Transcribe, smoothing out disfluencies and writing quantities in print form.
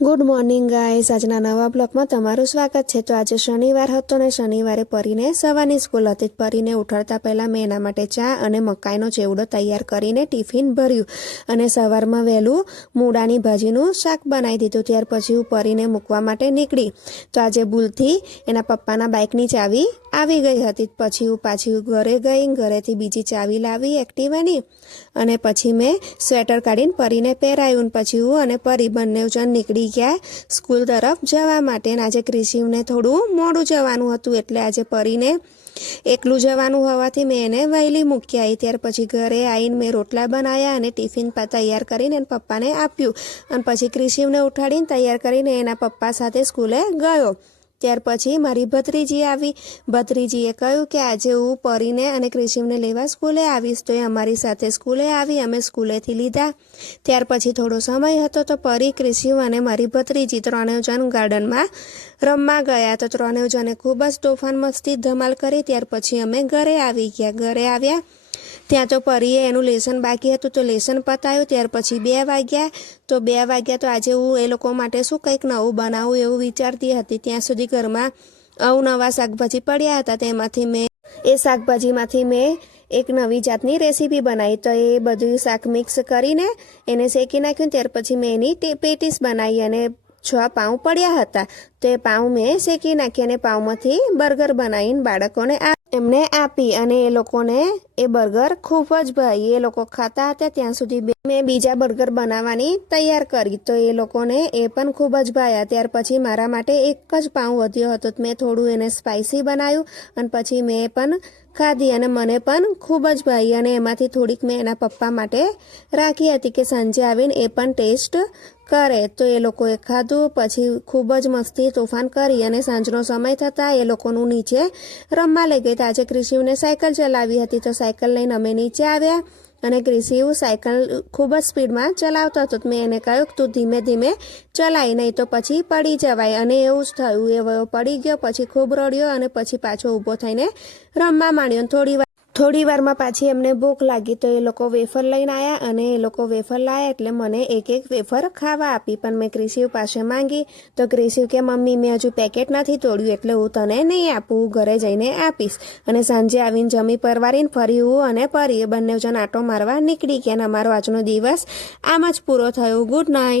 Good morning guys, આજના નવા બ્લોગમાં તમારું સ્વાગત છે। તો આજે શનિવાર હતો ને શનિવારે પરીને સવારની સ્કૂલ હતી। પરીને ઉઠાડતા પહેલાં મેં એના માટે ચા અને મકાઈનો ચેવડો તૈયાર કરીને ટિફિન ભર્યું અને સવારમાં વહેલું મૂળાની ભાજીનું શાક બનાવી દીધું। ત્યાર પછી હું પરીને મૂકવા માટે નીકળી તો આજે ભૂલથી એના પપ્પાના બાઇકની ચાવી આવી ગઈ હતી। પછી હું પાછી ઘરે ગઈ, ઘરેથી બીજી ચાવી લાવી એક્ટિવાની અને પછી મેં સ્વેટર કાઢીને પરીને પહેરાવ્યું। પછી હું અને પરી બંને જણ નીકળી ગયા સ્કૂલ તરફ જવા માટે। આજે ક્રિશિવને થોડું મોડું જવાનું હતું એટલે આજે પરીને એકલું જવાનું હોવાથી મેં એને વહેલી મૂકી આવી। ત્યાર પછી ઘરે આવીને મેં રોટલા બનાવ્યા અને ટિફિન તૈયાર કરીને એના પપ્પાને આપ્યું અને પછી ક્રિશિવને ઉઠાડીને તૈયાર કરીને એના પપ્પા સાથે સ્કૂલે ગયો। ત્યાર પછી મારી ભત્રીજી આવી। ભત્રીજીએ કહ્યું કે આજે હું પરીને અને ક્રિશિવને લેવા સ્કૂલે આવીશ, તો એ અમારી સાથે સ્કૂલે આવી। અમે સ્કૂલેથી લીધા। ત્યાર પછી થોડો સમય હતો તો પરી, ક્રિશિવ અને મારી ભત્રીજી ત્રણેય જણ ગાર્ડનમાં રમવા ગયા। તો ત્રણેય જણે ખૂબ જ તોફાન મસ્તી ધમાલ કરી। ત્યાર પછી અમે ઘરે આવી ગયા। ઘરે આવ્યા ત્યાં તો પરીએ એનું લેસન બાકી હતું તો લેસન પતાવ્યું। ત્યાર પછી 2 વાગ્યા તો 2 વાગ્યા તો આજે હું એ લોકો માટે શું કંઈક નવું બનાવું એવું વિચારતી હતી। ત્યાં સુધી ઘરમાં અવનવા શાકભાજી પડ્યા હતા, તેમાંથી મેં એક નવી જાતની રેસીપી બનાવી। તો એ બધું શાક મિક્સ કરીને એને શેકી નાખ્યું। ત્યાર પછી મેં એની પેટીસ બનાવી અને 6 પાઉં પડ્યા હતા તો એ પાઉં મેં શેકી નાખી અને પાઉંમાંથી બર્ગર બનાવીને બાળકોને એમને આપી અને એ લોકોને એ બર્ગર ખૂબ જ ભાઈ। એ લોકો ખાતા હતા ત્યાં સુધી મેં બીજા બર્ગર બનાવવાની તૈયાર કરી તો એ લોકોને એ પણ ખૂબ જ ભાયા। ત્યાર પછી મારા માટે એક જ પાઉં વધ્યો હતો, મેં થોડું એને સ્પાઇસી બનાવ્યું અને પછી મેં પણ ખાધી અને મને પણ ખૂબ જ ભાઈ। અને એમાંથી થોડીક મેં એના પપ્પા માટે રાખી હતી કે સાંજે આવીને એ પણ ટેસ્ટ કરે। તો એ લોકોએ ખાધું, પછી ખૂબ જ મસ્તી તોફાન કરી અને સાંજનો સમય થતાં એ લોકોનું નીચે રમવા લઈ ગઈ। તો આજે ક્રિશિવને સાયકલ ચલાવી હતી તો સાયકલ લઈને અમે નીચે આવ્યા અને ક્રિશિવ સાયકલ ખૂબ જ સ્પીડમાં ચલાવતો હતો। મેં એને કહ્યું કે તું ધીમે ધીમે ચલાય, નહીં તો પછી પડી જવાય અને એવું જ થયું। એ વયો પડી ગયો, પછી ખૂબ રડ્યો અને પછી પાછો ઊભો થઈને રમવા માંડ્યો। થોડી વારમાં પાછી એમને ભૂખ લાગી તો એ લોકો વેફર લઈને આવ્યા અને એ લોકો વેફર લાવ્યા એટલે મને એક વેફર ખાવા આપી। પણ મેં ક્રિશિવ પાસે માંગી તો ક્રિશિવ કે મમ્મી મેં હજુ પેકેટ નથી તોડ્યું એટલે હું તને નહીં આપું, હું ઘરે જઈને આપીશ। અને સાંજે આવીને જમી પરવારીને ફરી હું અને પરી બંને જણ આટો મારવા નીકળી ગયા। અને અમારો આજનો દિવસ આમ જ પૂરો થયો। Good night.